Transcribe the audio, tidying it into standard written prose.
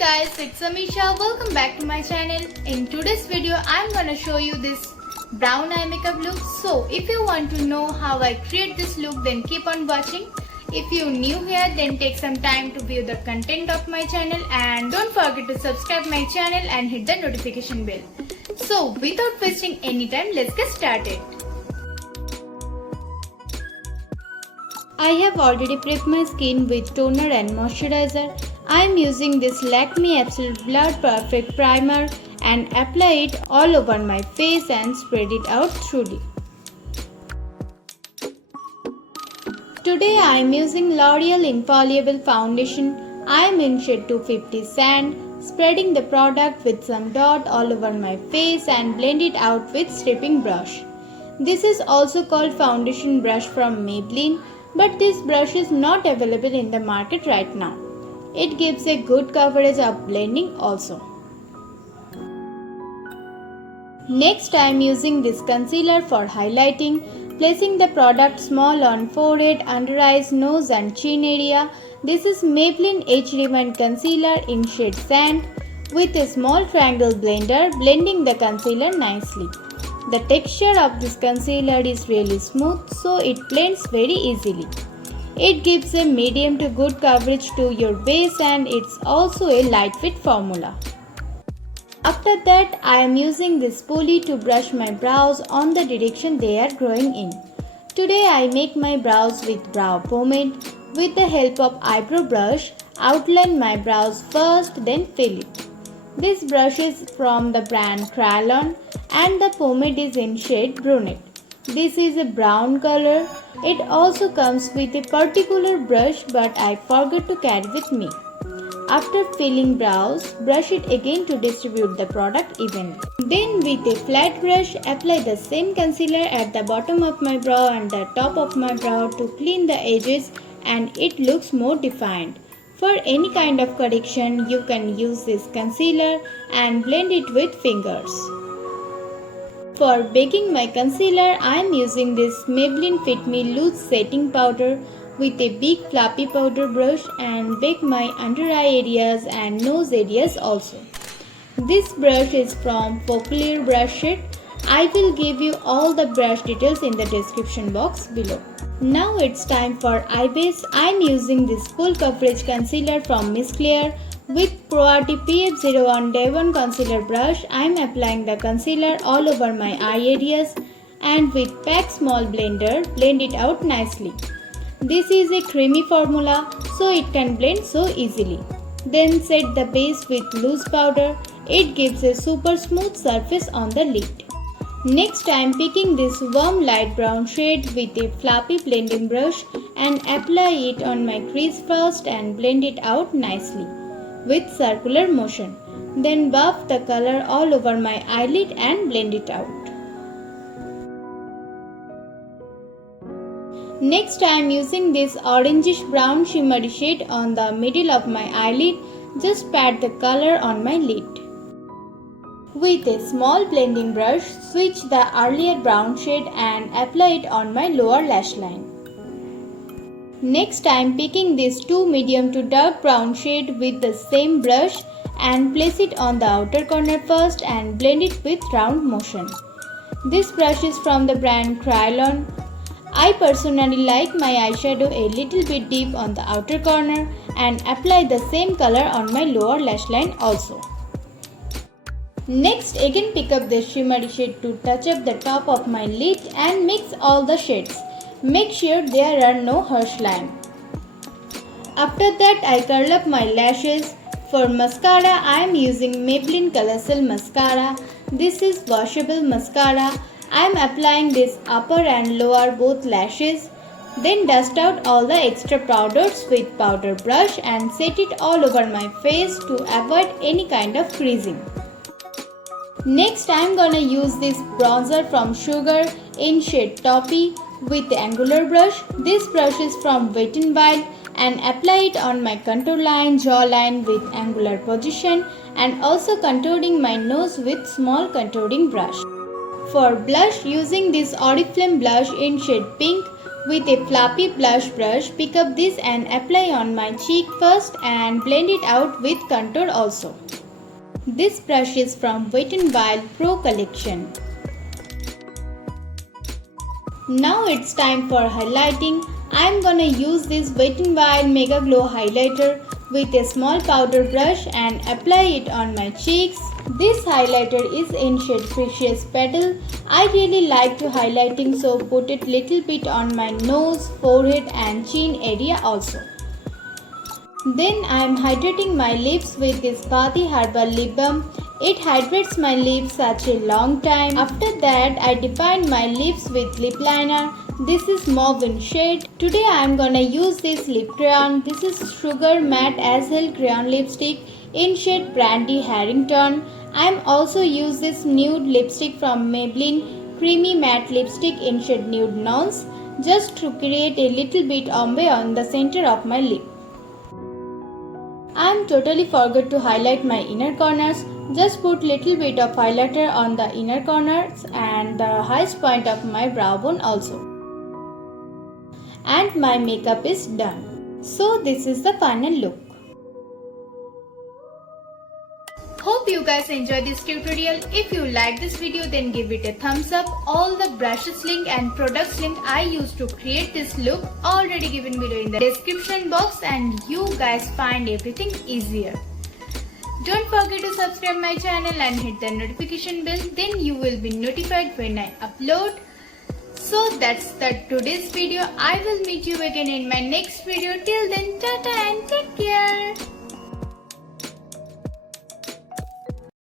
Guys, it's Amisha. Welcome back to my channel. In today's video, I'm gonna show you this brown eye makeup look. So if you want to know how I create this look, then keep on watching. If you're new here, then take some time to view the content of my channel and don't forget to subscribe my channel and hit the notification bell. So without wasting any time, let's get started. I have already prepped my skin with toner and moisturizer. I am using this Lakme Absolute Blur Perfect Primer and apply it all over my face and spread it out thoroughly. Today I am using L'Oreal Infallible Foundation. I am in shade 250 Sand, spreading the product with some dot all over my face and blend it out with stripping brush. This is also called foundation brush from Maybelline, but this brush is not available in the market right now. It gives a good coverage of blending also. Next I am using this concealer for highlighting, placing the product small on forehead, under eyes, nose and chin area. This is Maybelline Age Rewind Concealer in shade Sand. With a small triangle blender, blending the concealer nicely. The texture of this concealer is really smooth, so it blends very easily. It gives a medium to good coverage to your base and it's also a lightweight formula. After that, I am using this spoolie to brush my brows on the direction they are growing in. Today I make my brows with brow pomade. With the help of eyebrow brush, outline my brows first, then fill it. This brush is from the brand Kryolan and the pomade is in shade Brunette. This is a brown color. It also comes with a particular brush, but I forgot to carry with me. After filling brows, brush it again to distribute the product evenly. Then with a flat brush, apply the same concealer at the bottom of my brow and the top of my brow to clean the edges and it looks more defined. For any kind of correction, you can use this concealer and blend it with fingers. For baking my concealer, I am using this Maybelline Fit Me Loose Setting Powder with a big fluffy powder brush and bake my under eye areas and nose areas also. This brush is from Focallure brush set. I will give you all the brush details in the description box below. Now it's time for eye base. I am using this full coverage concealer from Miss Claire. With Pro-Arty PF01 Day 1 Concealer Brush, I am applying the concealer all over my eye areas and with Pack Small Blender, blend it out nicely. This is a creamy formula, so it can blend so easily. Then set the base with loose powder. It gives a super smooth surface on the lid. Next I am picking this warm light brown shade with a fluffy blending brush and apply it on my crease first and blend it out nicely with circular motion. Then buff the color all over my eyelid and blend it out. Next I am using this orangish brown shimmery shade on the middle of my eyelid. Just pat the color on my lid. With a small blending brush, switch the earlier brown shade and apply it on my lower lash line. Next I am picking this 2 medium to dark brown shade with the same brush and place it on the outer corner first and blend it with round motion. This brush is from the brand Kryolan. I personally like my eyeshadow a little bit deep on the outer corner and apply the same color on my lower lash line also. Next again pick up the shimmery shade to touch up the top of my lid and mix all the shades. Make sure there are no harsh lines. After that I curl up my lashes. For mascara I am using Maybelline Colossal Mascara. This is washable mascara. I am applying this upper and lower both lashes. Then dust out all the extra powders with powder brush and set it all over my face to avoid any kind of creasing. Next I am gonna use this bronzer from Sugar in shade Toppy with the angular brush. This brush is from Wet n Wild and apply it on my contour line, jawline with angular position and also contouring my nose with small contouring brush. For blush, using this Oriflame blush in shade Pink With a fluffy blush brush, pick up this and apply on my cheek first and blend it out with contour also. This brush is from Wet n Wild Pro collection. Now it's time for highlighting. I'm gonna use this Wet n Wild Mega Glow highlighter with a small powder brush and apply it on my cheeks. This highlighter is in shade Precious Petal. I really like to highlighting, so put it little bit on my nose, forehead and chin area also. Then I am hydrating my lips with this Vati Herbal Lip Balm. It hydrates my lips such a long time. After that I define my lips with lip liner. This is mauve in shade. Today I am gonna use this lip crayon. This is Sugar Matte As Hell Crayon Lipstick in shade Brandy Harrington. I am also use this nude lipstick from Maybelline Creamy Matte Lipstick in shade Nude Nonce, just to create a little bit ombre on the center of my lip. I am totally forgot to highlight my inner corners. Just put little bit of highlighter on the inner corners and the highest point of my brow bone also. And my makeup is done. So this is the final look. Hope you guys enjoyed this tutorial. If you like this video, then give it a thumbs up. All the brushes link and products link I used to create this look already given below in the description box, and you guys find everything easier. Don't forget to subscribe my channel and hit the notification bell, then you will be notified when I upload. So that's today's video. I will meet you again in my next video. Till then, tata and take care.